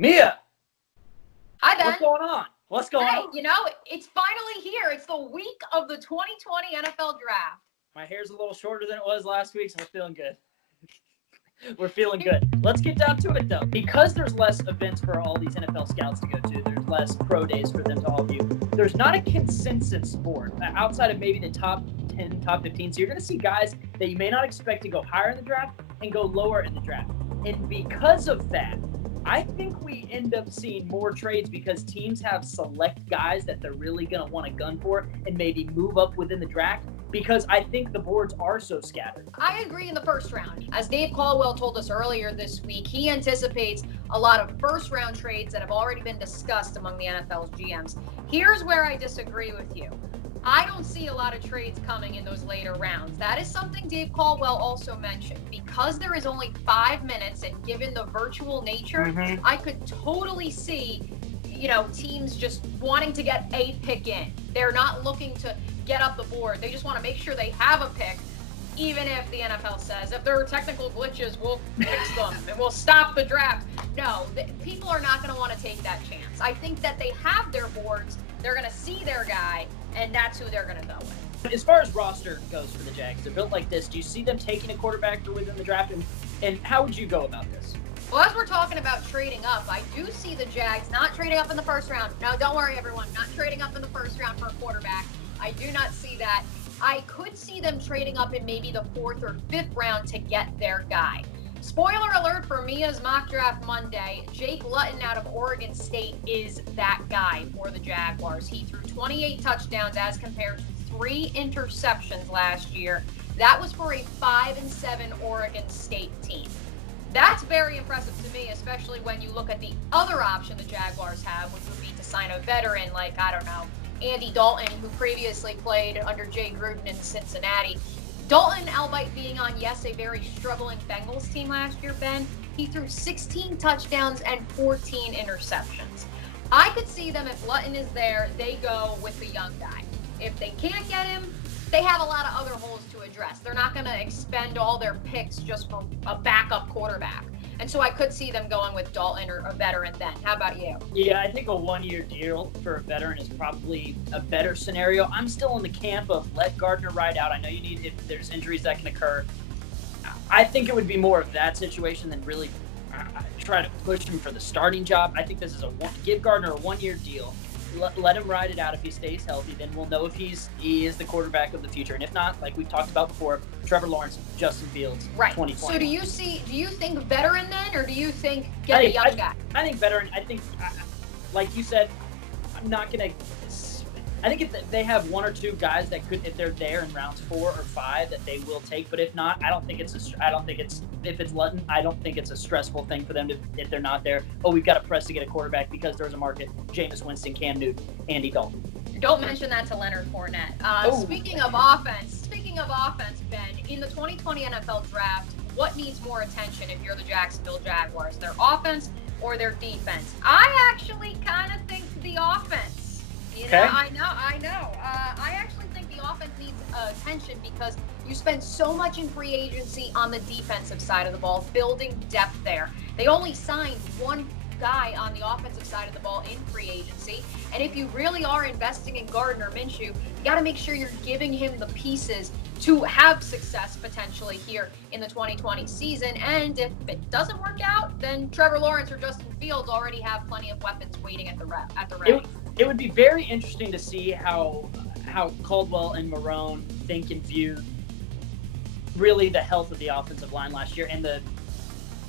Mia, Hi, Ben. what's going on? What's going Hey, on? it's finally here. It's the week of the 2020 NFL Draft. My hair's a little shorter than it was last week, so we're feeling good. We're feeling good. Let's get down to it, though. Because there's less events for all these NFL scouts to go to, there's less pro days for them to all view. There's not a consensus sport outside of maybe the top 10, top 15. So you're going to see guys that you may not expect to go higher in the draft and go lower in the draft. And because of that, I think we end up seeing more trades because teams have select guys that they're really going to want to gun for and maybe move up within the draft because I think the boards are so scattered. I agree in the first round. As Dave Caldwell told us earlier this week, he anticipates a lot of first-round trades that have already been discussed among the NFL's GMs. Here's where I disagree with you. I don't see a lot of trades coming in those later rounds. That is something Dave Caldwell also mentioned. Because there is only 5 minutes and given the virtual nature, I could totally see, teams just wanting to get a pick in. They're not looking to get up the board. They just want to make sure they have a pick, even if the NFL says, if there are technical glitches, we'll fix them and we'll stop the draft. No, people are not going to want to take that chance. I think that they have their boards. They're going to see their guy, and that's who they're going to go with. As far as roster goes for the Jags, they're built like this. Do you see them taking a quarterback within the draft? And how would you go about this? Well, as we're talking about trading up, I do see the Jags not trading up in the first round. No, don't worry, everyone. Not trading up in the first round for a quarterback. I do not see that. I could see them trading up in maybe the 4th or 5th round to get their guy. Spoiler alert for Mia's Mock Draft Monday, Jake Clutton out of Oregon State is that guy for the Jaguars. He threw 28 touchdowns as compared to 3 interceptions last year. That was for a 5-7 Oregon State team. That's very impressive to me, especially when you look at the other option the Jaguars have, which would be to sign a veteran like, Andy Dalton, who previously played under Jay Gruden in Cincinnati. Dalton, albeit being on, a very struggling Bengals team last year, Ben, he threw 16 touchdowns and 14 interceptions. I could see them, if Clutton is there, they go with the young guy. If they can't get him, they have a lot of other holes to address. They're not going to expend all their picks just for a backup quarterback. And so I could see them going with Dalton or a veteran then. How about you? Yeah, I think a 1-year deal for a veteran is probably a better scenario. I'm still in the camp of let Gardner ride out. I know you need, if there's injuries that can occur. I think it would be more of that situation than really try to push him for the starting job. I think this is give Gardner a 1-year deal. Let him ride it out. If he stays healthy, then we'll know if he is the quarterback of the future. And if not, like we've talked about before, Trevor Lawrence, Justin Fields, right. 2020. So do you think veteran then, or do you think get a young guy? I think veteran. I think, like you said, I'm not going to – I think if they have 1 or 2 guys that could, if they're there in rounds 4 or 5, that they will take. But if not, if it's Lutton, I don't think it's a stressful thing for them if they're not there. Oh, we've got to press to get a quarterback because there's a market. Jameis Winston, Cam Newton, Andy Dalton. Don't mention that to Leonard Fournette. Speaking of offense, Ben, in the 2020 NFL Draft, what needs more attention if you're the Jacksonville Jaguars? Their offense or their defense? I actually kind of think the offense. I know. I actually think the offense needs attention because you spend so much in free agency on the defensive side of the ball, building depth there. They only signed 1 guy on the offensive side of the ball in free agency. And if you really are investing in Gardner Minshew, you got to make sure you're giving him the pieces to have success potentially here in the 2020 season. And if it doesn't work out, then Trevor Lawrence or Justin Fields already have plenty of weapons waiting at the ready. It would be very interesting to see how Caldwell and Marrone think and view really the health of the offensive line last year and the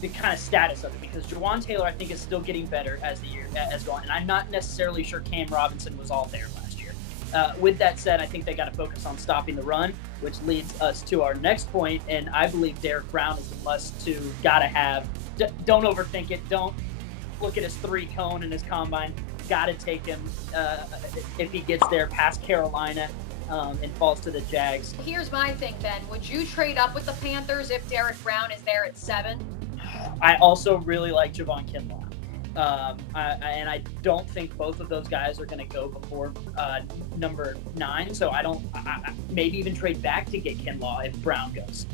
kind of status of it, because Jawan Taylor, I think, is still getting better as the year has gone, and I'm not necessarily sure Cam Robinson was all there last year. With that said, I think they got to focus on stopping the run, which leads us to our next point, and I believe Derek Brown is the must-to, got to have. Don't overthink it. Don't look at his 3-cone and his combine. Got to take him if he gets there past Carolina and falls to the Jags. Here's my thing, Ben. Would you trade up with the Panthers if Derek Brown is there at 7? I also really like Javon Kinlaw. And I don't think both of those guys are going to go before number 9. So I maybe even trade back to get Kinlaw if Brown goes.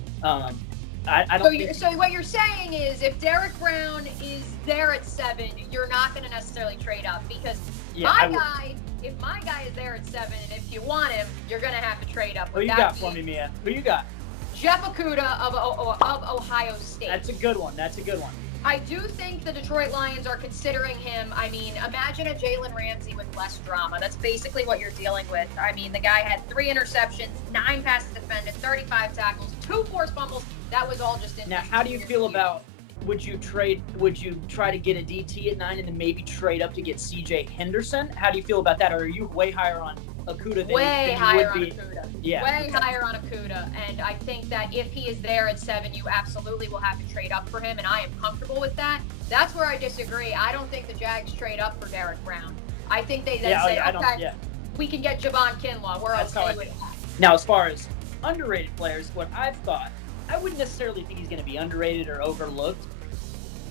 I don't think. So what you're saying is, if Derek Brown is there at 7, you're not going to necessarily trade up because if my guy is there at 7, and if you want him, you're going to have to trade up. Who you got for me, Mia? Who you got? Jeff Okudah of Ohio State. That's a good one. I do think the Detroit Lions are considering him. I mean, imagine a Jalen Ramsey with less drama. That's basically what you're dealing with. I mean, the guy had 3 interceptions, 9 passes defended, 35 tackles, 2 forced fumbles. That was all just in. Now, how do you feel about? Would you try to get a DT at 9 and then maybe trade up to get CJ Henderson? How do you feel about that? Or are you way higher on Okudah than way you higher would be? On Okudah. Yeah. Way higher on Okudah. And I think that if he is there at 7, you absolutely will have to trade up for him, and I am comfortable with that. That's where I disagree. I don't think the Jags trade up for Derek Brown. I think they then say, okay, we can get Javon Kinlaw. We're okay with that. Now, as far as underrated players, what I've thought, I wouldn't necessarily think he's going to be underrated or overlooked,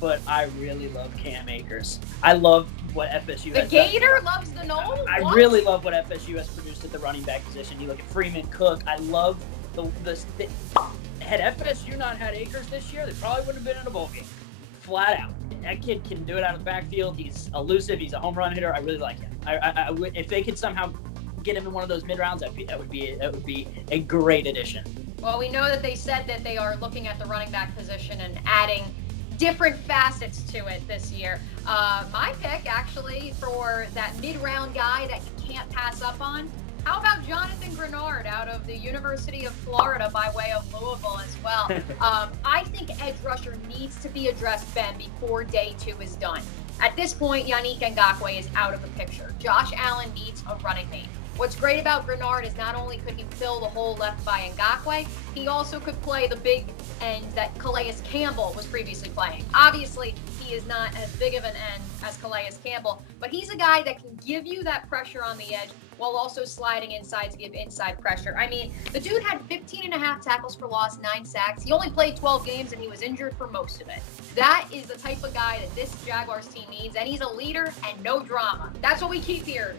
but I really love Cam Akers. I love what FSU has. The Gator loves the Knoll? I really love what FSU has produced at the running back position. You look at Freeman, Cook. I love the had FSU not had Akers this year, they probably wouldn't have been in a bowl game. Flat out. That kid can do it out of the backfield. He's elusive. He's a home run hitter. I really like him. I would, if they could somehow get him in one of those mid rounds, that would be a great addition. Well, we know that they said that they are looking at the running back position and adding different facets to it this year. My pick, actually, for that mid-round guy that you can't pass up on, how about Jonathan Grenard out of the University of Florida by way of Louisville as well? I think edge rusher needs to be addressed, Ben, before day 2 is done. At this point, Yannick Ngakoue is out of the picture. Josh Allen needs a running mate. What's great about Grenard is not only could he fill the hole left by Ngakoue, he also could play the big end that Calais Campbell was previously playing. Obviously, he is not as big of an end as Calais Campbell, but he's a guy that can give you that pressure on the edge while also sliding inside to give inside pressure. I mean, the dude had 15.5 tackles for loss, 9 sacks. He only played 12 games, and he was injured for most of it. That is the type of guy that this Jaguars team needs, and he's a leader and no drama. That's what we keep hearing.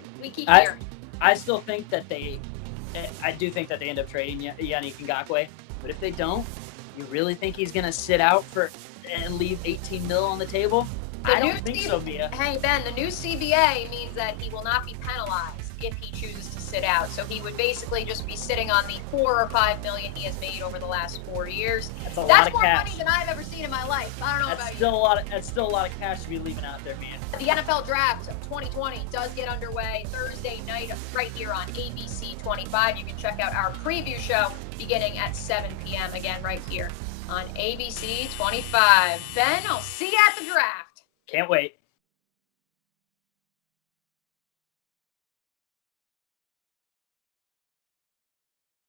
I still think that I do think that they end up trading Yannick Ngakoue, but if they don't, you really think he's going to sit out and leave $18 million on the table? I don't think so, Mia. Hey, Ben, the new CBA means that he will not be penalized if he chooses to sit out. So he would basically just be sitting on the $4 or $5 million he has made over the last 4 years. That's a lot of more cash. money than I've ever seen in my life. I don't know about you. That's still a lot of cash to be leaving out there, Mia. The NFL Draft of 2020 does get underway Thursday night right here on ABC 25. You can check out our preview show beginning at 7 p.m. again right here on ABC 25. Ben, I'll see you at the draft. Can't wait.